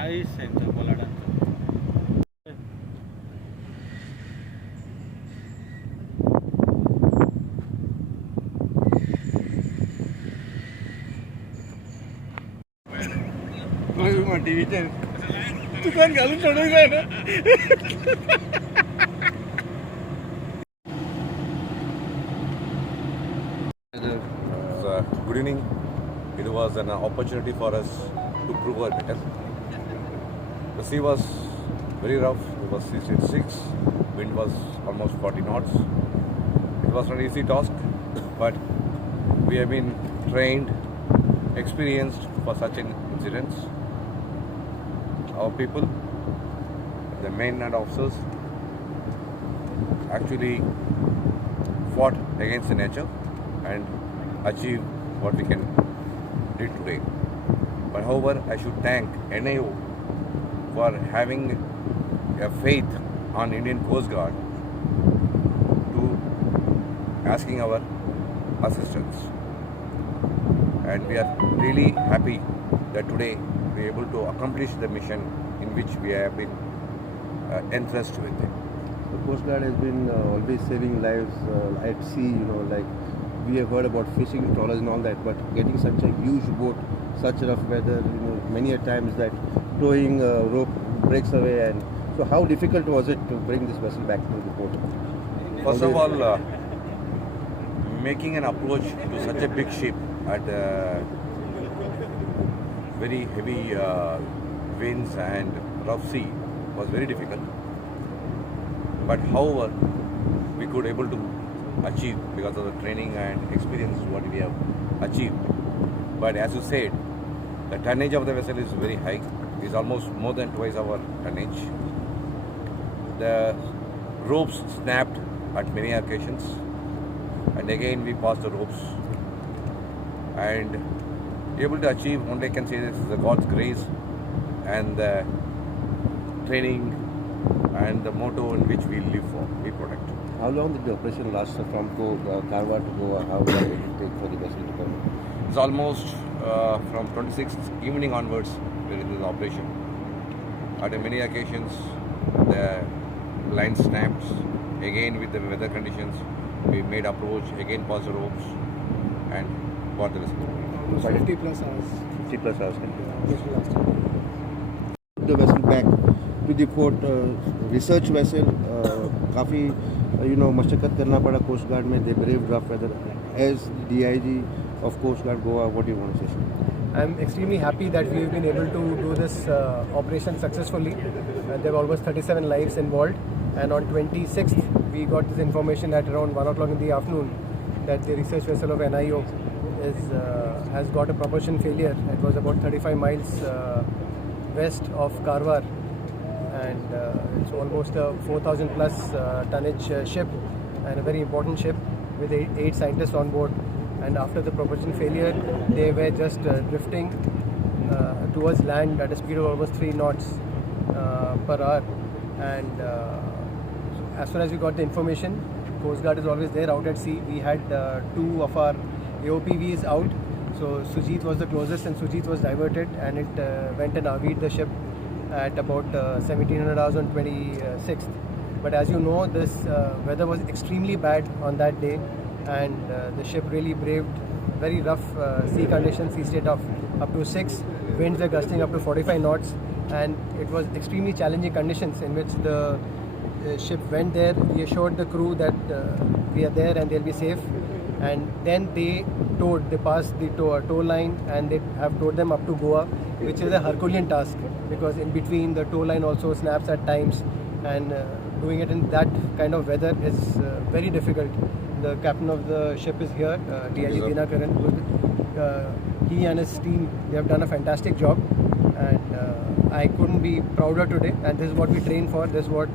काहीच त्यांच्या पलाटांचं टीव्हीचे दुकान घालून सोडून जाय ना. Good evening. It was an opportunity for us to prove our better. The sea was very rough. It was 6, wind was almost 40 knots. It was not an easy task, but we have been trained, experienced for such an incidents. Our people, the men and officers, actually fought against the nature and achieved what we can did today. But however, I should thank NIO for having a faith on Indian Coast Guard to asking our assistance. And we are really happy that today we are able to accomplish the mission in which we have been entrusted with it. The Coast Guard has been always saving lives at sea, like we have heard about fishing trawlers and all that, but getting such a huge boat, such rough weather, many a times that towing rope breaks away. And so how difficult was it to bring this vessel back to the port? First of all, making an approach to such a big ship at very heavy winds and rough sea was very difficult. But however, we could able to achieve because of the training and experience what we have achieved. But as you said, the tonnage of the vessel is very high. It's almost more than twice our tonnage. The ropes snapped at many occasions, and again we passed the ropes and able to achieve. Only I can say this is the God's grace and the training and the motto in which we live for, we protect. How long did the operation last from Karwar to Goa? How long did it take for the vessel to come? It's almost from 26th evening onwards we did this operation. At many occasions the line snaps. Again with the weather conditions we made approach, again passed the ropes and got the vessel. 50 plus hours. 50 plus hours. The vessel back to the port. Research vessel. काफ़ी मशक्क़त करना पड़ा coast guard में. They braved rough weather. As DIG of Coast Guard Goa, what do you want to say? I'm extremely happy that we've been able to do this operation successfully. There were almost 37 lives involved, and on 26th we got this information at around 1 o'clock in the afternoon that the research vessel of NIO has got a propulsion failure. It was about 35 miles west of Karwar, and it's almost a 4,000 plus tonnage ship and a very important ship with 8 scientists on board. And after the propulsion failure, they were just drifting towards land at a speed of almost 3 knots per hour. And as soon as we got the information, Coast Guard is always there out at sea. We had 2 of our AOPVs out. So Sujit was the closest, and Sujit was diverted, and it went and RV'd the ship at about 1700 hours on 26th. But as you know, this weather was extremely bad on that day, and the ship really braved very rough sea conditions. Sea state of up to 6, winds were gusting up to 45 knots, and it was extremely challenging conditions in which the ship went there. We assured the crew that we are there and they'll be safe, and then they passed the tow line, and they have towed them up to Goa, which is a Herculean task, because in between the tow line also snaps at times, and doing it in that kind of weather is very difficult. The captain of the ship is here, DIG Dinakaran. He and his team, they have done a fantastic job, and I couldn't be prouder today. And this is what we train for, this is what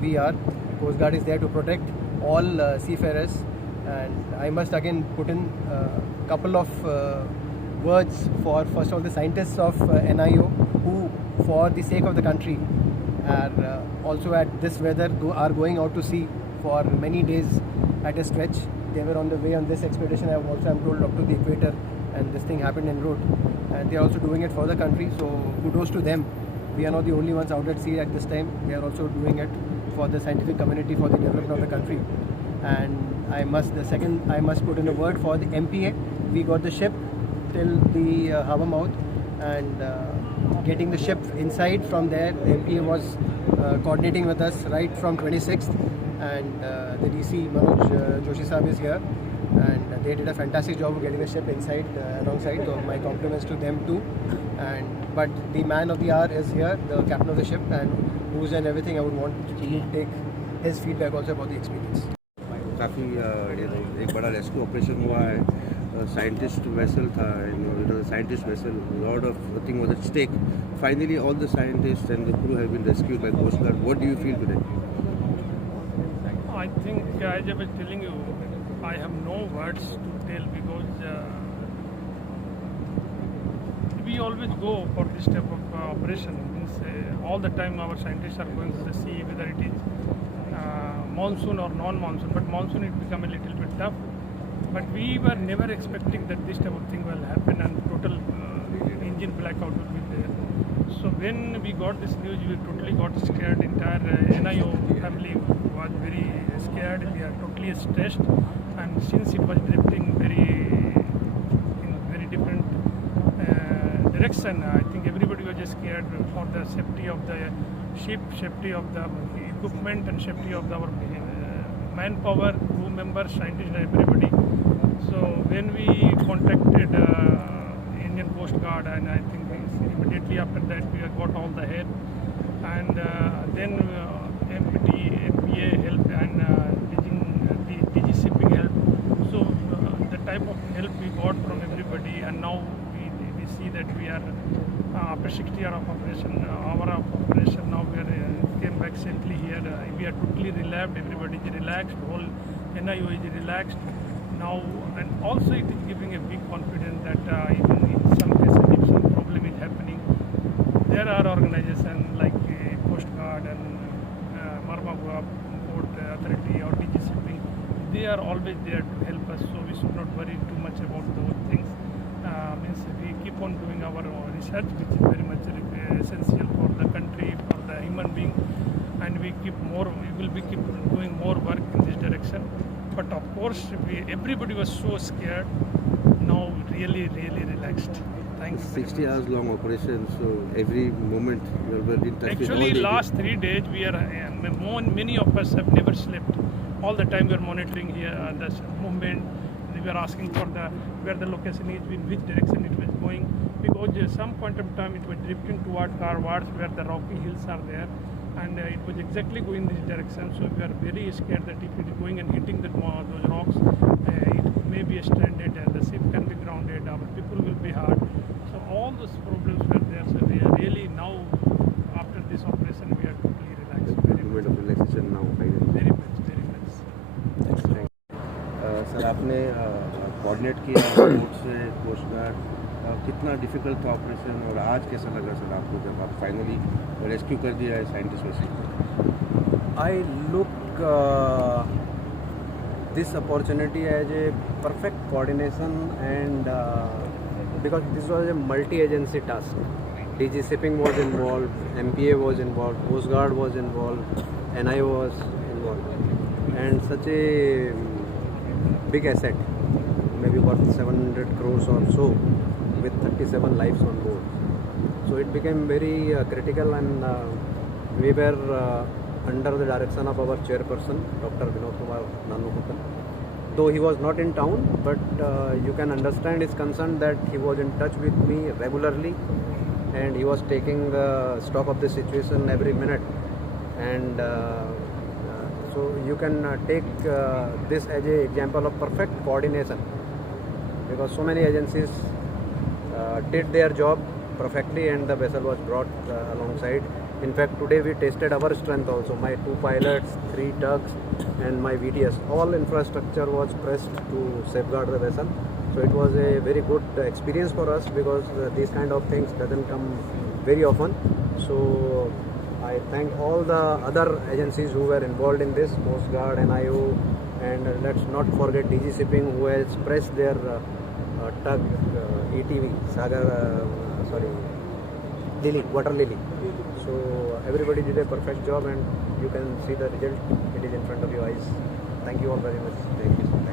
we are. Coast Guard is there to protect all seafarers. And I must again put in a couple of words for, first of all, the scientists of NIO, who for the sake of the country are also at this weather are going out to sea for many days at a stretch. They were on the way on this expedition, I'm told, up to the equator, and this thing happened en route, and they are also doing it for the country, so kudos to them. we are not the only ones out at sea at this time. They are also doing it for the scientific community, for the development of the country. And I must put in a word for the MPA. We got the ship till the harbour mouth, and getting the ship inside from there, the MPA was coordinating with us right from 26th, and the DC Manoj Joshi Sahab is here, and they did a fantastic job of getting the ship inside alongside. So my compliments to them too. But the man of the hour is here, the captain of the ship, and who's done everything. I would want to take his feedback also about the experience. काफ़ी एक बड़ा rescue operation हुआ है, scientist vessel था, scientist vessel, lot of thing was at stake. Finally all the scientist and the crew have been rescued by coast guard. What do you feel today? I think, as I was telling you, I have no words to tell, because we always go for this type of operation. Means all the time our scientists are going to the sea, whether it is monsoon or non-monsoon. But monsoon it become a little bit tough. But we were never expecting that this type of thing will happen and total engine blackout will be there. So when we got this news, we totally got scared. Entire NIO family was very scared. We are totally stressed. And since it was drifting in very different direction, I think everybody was just scared for the safety of the ship, safety of the equipment, and safety of our manpower, crew members, scientists, everybody. So when we contacted Indian Coast Guard, and I think immediately after that we got all the help, and then MPA help, and DG shipping help. So the type of help we got from everybody, and now we see that we are after 60 hours of operation, now we are came back safely here. We are totally relieved. Everybody is relaxed. Whole NIO is relaxed now, and also it is giving a big confidence that even in some cases, if some problem is happening, there are organizations like Coast Guard and Marmagua Port Authority or DG Shipping. They are always there to help us, so we should not worry too much about those things. Means we keep on doing our research, which is very much essential for the country, for the human being, and we will be keep doing more work in this direction. But of course, everybody was so scared. Now really relaxed. Thanks. 60 hours long operation, so every moment you were in touch. Actually, with all last 3 days we are many of us have never slept. All the time we are monitoring here the movement. We are asking for where the location is, in which direction it was going, because at some point of time it was drifting toward Karwad, where the rocky hills are there, and it was exactly going this direction. So we are very scared that if it is going and hitting those rocks, it may be stranded, the ship can be grounded, our people will be hurt. So all those problems were there. So we are really now, after this operation, we are totally relaxed. Very moment of relaxation now. Very much. Sir आपने coordinate किया boat से coast guard, कितना difficult था operation, और आज कैसा लगा sir आपको जब आप फाइनली रेस्क्यू कर दिया है साइंटिस्ट वैसे? I look this opportunity as a perfect coordination, and because this was a multi-agency task. DG Shipping was involved, MPA was involved, Coast Guard was involved, NIO was involved, and such a big asset, maybe worth 700 crores or so, with 37 lives on board. So it became very critical, and we were under the direction of our chairperson, Dr. Vinod Kumar Nanukuttan. Though he was not in town, but you can understand his concern that he was in touch with me regularly, and he was taking stock of the situation every minute. And so you can take this as an example of perfect coordination, because so many agencies did their job perfectly, and the vessel was brought alongside. In fact, today we tested our strength also. My 2 pilots, 3 tugs, and my VTS. All infrastructure was pressed to safeguard the vessel. So it was a very good experience for us, because these kind of things doesn't come very often. So I thank all the other agencies who were involved in this, Coast Guard, NIO, and let's not forget DG Shipping, who has pressed their tug ETV, Lily, Water Lily. So everybody did a perfect job, and you can see the result. It is in front of your eyes. Thank you all very much. Thank you.